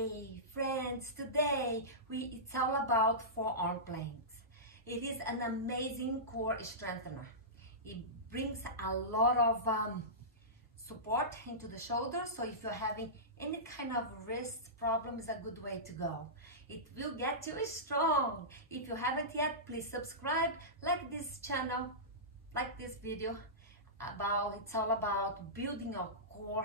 Hey friends, today it's all about forearm planks. It is an amazing core strengthener. It brings a lot of support into the shoulders, so if you're having any kind of wrist problem, is a good way to go. It will get you strong. If you haven't yet, please subscribe, like this channel, like this video. It's all about building your core,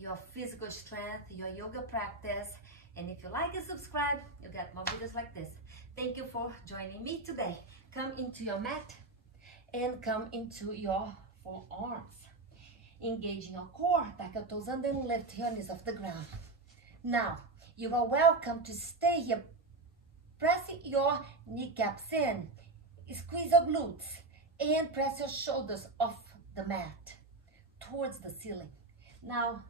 your physical strength, your yoga practice. And if you like and subscribe, you get more videos like this. Thank you for joining me today. Come into your mat and come into your forearms. Engage your core, tuck your toes under and lift your knees off the ground. Now, you are welcome to stay here, pressing your kneecaps in, squeeze your glutes, and press your shoulders off the mat towards the ceiling. Now,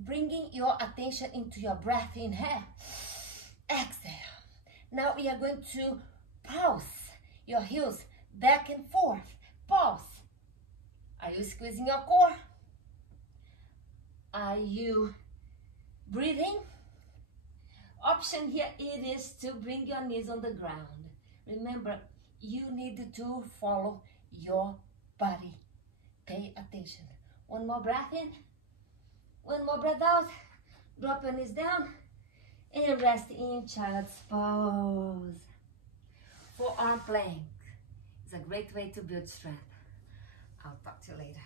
bringing your attention into your breath, inhale, exhale. Now we are going to pulse your heels back and forth. Pulse. Are you squeezing your core? Are you breathing? Option here, it is to bring your knees on the ground. Remember, you need to follow your body. Pay attention. One more breath in. One more breath out. Drop your knees down and rest in child's pose. Forearm plank is a great way to build strength. I'll talk to you later.